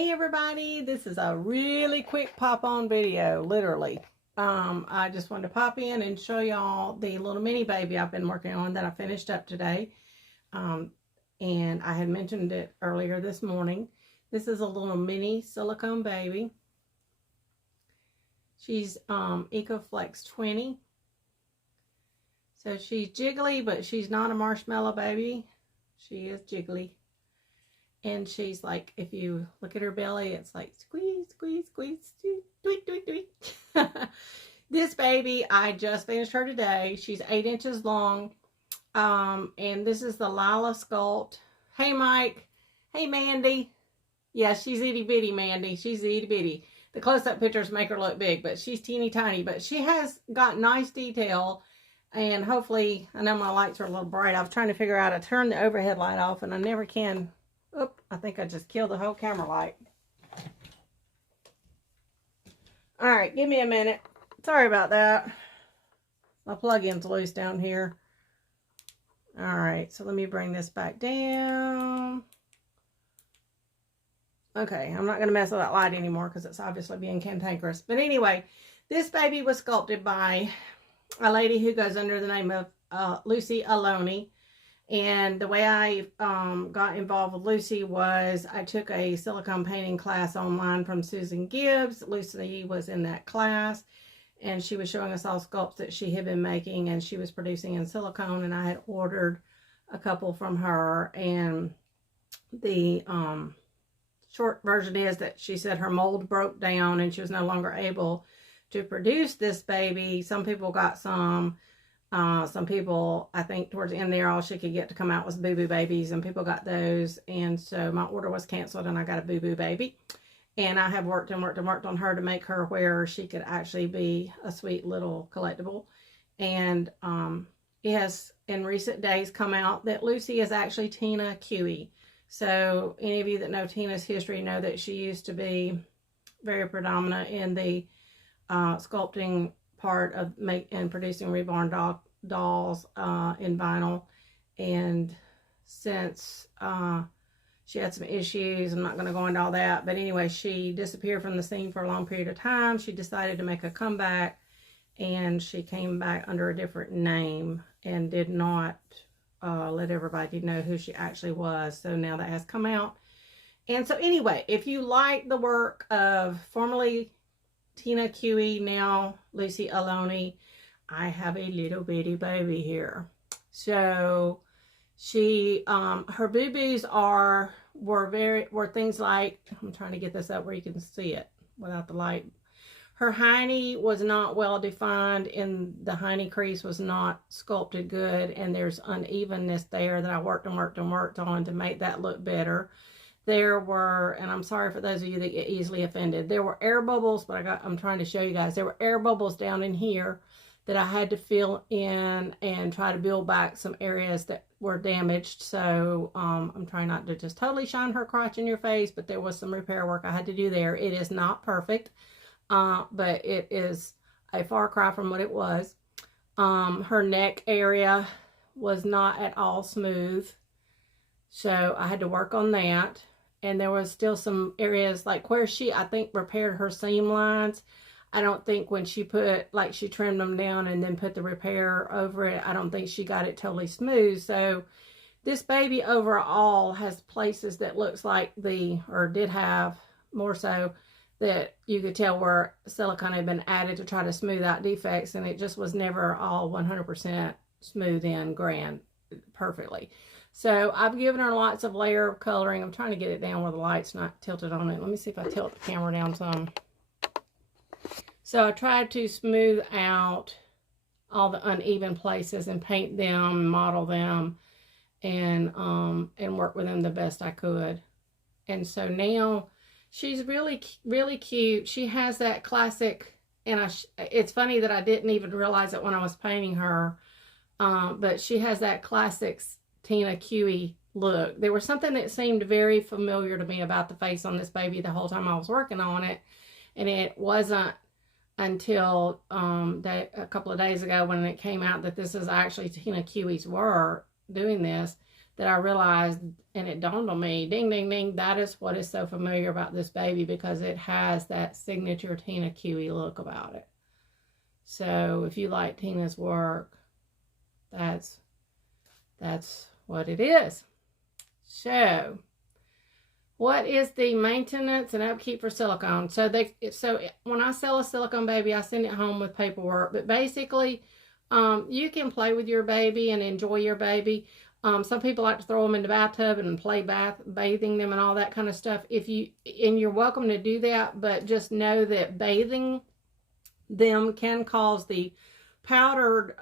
Hey everybody, this is a really quick pop-on video, literally. I just wanted to pop in and show y'all the little mini baby I've been working on that I finished up today. And I had mentioned it earlier this morning. This is a little mini silicone baby. She's EcoFlex 20. So she's jiggly, but she's not a marshmallow baby. She is jiggly. And she's like, if you look at her belly, it's like squeeze, squeeze, squeeze, tweet, tweet, tweet. This baby, I just finished her today. She's 8 inches long. And this is the Lila sculpt. Hey, Mike. Hey, Mandy. Yeah, she's itty bitty, Mandy. She's itty bitty. The close-up pictures make her look big, but she's teeny tiny. But she has got nice detail. And hopefully, I know my lights are a little bright. I was trying to figure out how to turn the overhead light off, and I never can. Oop, I think I just killed the whole camera light. Alright, give me a minute. Sorry about that. My plug-in's loose down here. Alright, so let me bring this back down. Okay, I'm not going to mess with that light anymore because it's obviously being cantankerous. But anyway, this baby was sculpted by a lady who goes under the name of Lucy Aolani. And the way I got involved with Lucy was I took a silicone painting class online from Susan Gibbs. Lucy was in that class, and she was showing us all sculpts that she had been making, and she was producing in silicone, and I had ordered a couple from her. And the short version is that she said her mold broke down and she was no longer able to produce this baby. Some people got some. Some people, I think towards the end there, all she could get to come out was boo-boo babies, and people got those. And so my order was canceled, and I got a boo-boo baby. And I have worked and worked and worked on her to make her where she could actually be a sweet little collectible. And it has, in recent days, come out that Lucy is actually Tina Kewy. So any of you that know Tina's history know that she used to be very predominant in the sculpting part of producing reborn dolls in vinyl. And since she had some issues, I'm not going to go into all that, but anyway, she disappeared from the scene for a long period of time. She decided to make a comeback, and she came back under a different name and did not let everybody know who she actually was. So now that has come out. And so anyway, if you like the work of formerly Tina Kewy, now Lucy Aolani, I have a little bitty baby here. So she, her boo-boos were things like, I'm trying to get this up where you can see it without the light. Her hiney was not well defined, and the hiney crease was not sculpted good, and there's unevenness there that I worked and worked and worked on to make that look better. There were, and I'm sorry for those of you that get easily offended, there were air bubbles, but I'm trying to show you guys, there were air bubbles down in here that I had to fill in and try to build back some areas that were damaged. So I'm trying not to just totally shine her crotch in your face, but there was some repair work I had to do there. It is not perfect, but it is a far cry from what it was. Her neck area was not at all smooth, so I had to work on that. And there was still some areas like where she, I think, repaired her seam lines. I don't think when she put, like she trimmed them down and then put the repair over it, I don't think she got it totally smooth. So this baby overall has places that looks like or did have more so, that you could tell where silicone had been added to try to smooth out defects, and it just was never all 100% smooth and grand perfectly. So I've given her lots of layer of coloring. I'm trying to get it down where the light's not tilted on it. Let me see if I tilt the camera down some. So I tried to smooth out all the uneven places and paint them, model them, and work with them the best I could. And so now she's really, really cute. She has that classic, and it's funny that I didn't even realize it when I was painting her, but she has that classic Tina Kewy look. There was something that seemed very familiar to me about the face on this baby the whole time I was working on it, and it wasn't until a couple of days ago when it came out that this is actually Tina Kewy's work doing this, that I realized, and it dawned on me, ding, ding, ding, that is what is so familiar about this baby, because it has that signature Tina Kewy look about it. So if you like Tina's work, that's what it is. So what is the maintenance and upkeep for silicone? So when I sell a silicone baby, I send it home with paperwork. But basically, you can play with your baby and enjoy your baby. Some people like to throw them in the bathtub and play bathing them and all that kind of stuff. And you're welcome to do that, but just know that bathing them can cause the powdered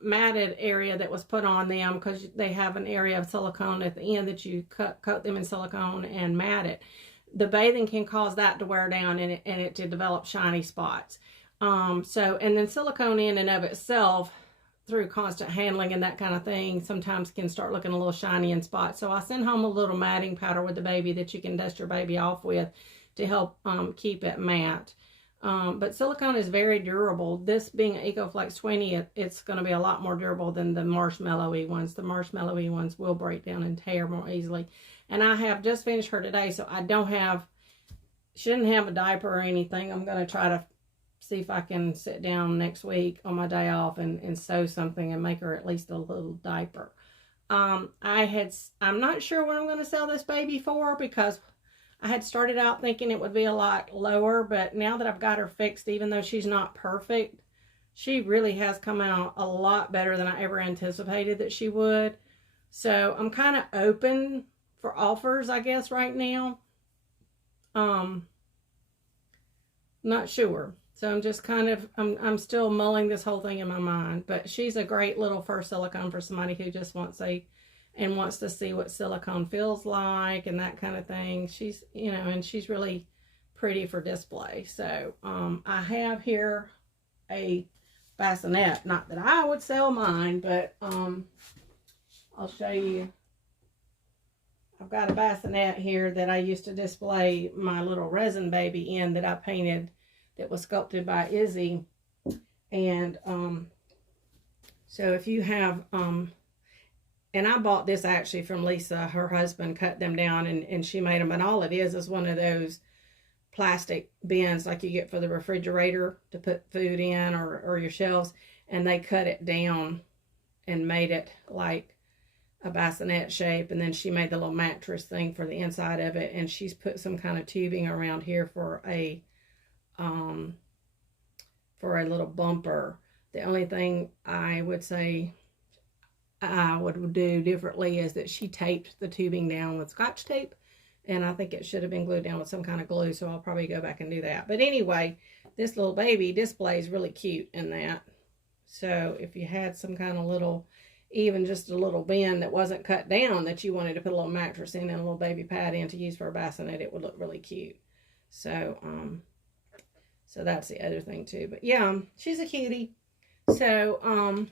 matted area that was put on them, because they have an area of silicone at the end that you coat them in silicone and mat it. The bathing can cause that to wear down and it to develop shiny spots. And then silicone in and of itself, through constant handling and that kind of thing, sometimes can start looking a little shiny in spots. So I send home a little matting powder with the baby that you can dust your baby off with to help keep it matte. But silicone is very durable. This being EcoFlex 20, it's going to be a lot more durable than the marshmallowy ones. The marshmallowy ones will break down and tear more easily. And I have just finished her today, so she didn't have a diaper or anything. I'm going to try to see if I can sit down next week on my day off and sew something and make her at least a little diaper. I'm not sure what I'm going to sell this baby for, because I had started out thinking it would be a lot lower, but now that I've got her fixed, even though she's not perfect, she really has come out a lot better than I ever anticipated that she would. So I'm kind of open for offers, I guess, right now. Not sure. So I'm just I'm still mulling this whole thing in my mind. But she's a great little fur silicone for somebody who just wants to see what silicone feels like and that kind of thing. She's, and she's really pretty for display. So I have here a bassinet. Not that I would sell mine, but I'll show you. I've got a bassinet here that I used to display my little resin baby in, that I painted, that was sculpted by Izzy. And so if you have and I bought this actually from Lisa. Her husband cut them down and she made them. And all it is one of those plastic bins like you get for the refrigerator to put food in, or your shelves. And they cut it down and made it like a bassinet shape. And then she made the little mattress thing for the inside of it. And she's put some kind of tubing around here for a little bumper. The only thing I would say I would do differently is that she taped the tubing down with Scotch tape, and I think it should have been glued down with some kind of glue, so I'll probably go back and do that. But anyway, this little baby display is really cute in that. So if you had some kind of little, even just a little bin that wasn't cut down, that you wanted to put a little mattress in and a little baby pad in to use for a bassinet, it would look really cute. So so that's the other thing too. But yeah, she's a cutie. So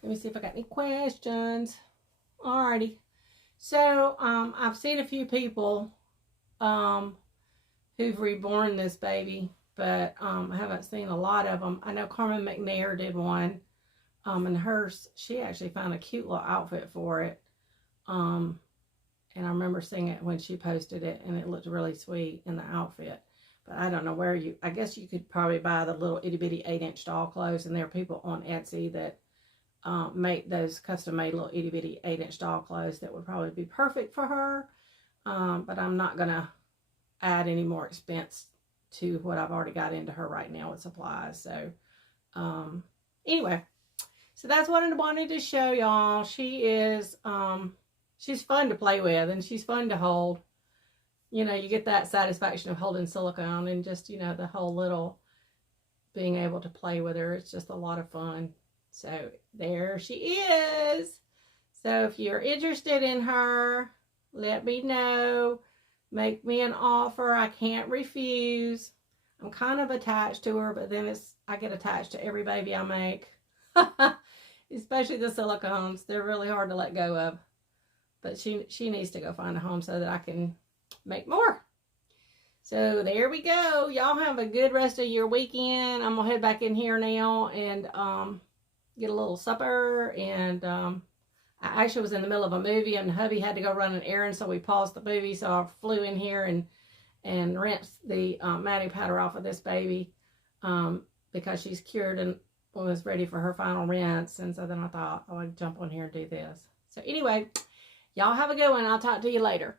let me see if I got any questions. Alrighty. So, I've seen a few people, who've reborn this baby, but, I haven't seen a lot of them. I know Carmen McNair did one, and hers, she actually found a cute little outfit for it. And I remember seeing it when she posted it, and it looked really sweet in the outfit. But I don't know where I guess you could probably buy the little itty bitty 8-inch doll clothes, and there are people on Etsy that make those custom-made little itty-bitty 8-inch doll clothes that would probably be perfect for her. But I'm not going to add any more expense to what I've already got into her right now with supplies. So, anyway. So that's what I wanted to show y'all. She is, she's fun to play with, and she's fun to hold. You get that satisfaction of holding silicone, and just, the whole little being able to play with her. It's just a lot of fun. So there she is. So if you're interested in her, let me know. Make me an offer. I can't refuse. I'm kind of attached to her, but then I get attached to every baby I make. Especially the silicones. They're really hard to let go of. But she needs to go find a home so that I can make more. So there we go. Y'all have a good rest of your weekend. I'm going to head back in here now and get a little supper, and I actually was in the middle of a movie and hubby had to go run an errand, so we paused the movie. So I flew in here and rinsed the matting powder off of this baby because she's cured and was ready for her final rinse. And so then I thought I would jump on here and do this. So anyway, y'all have a good one. I'll talk to you later.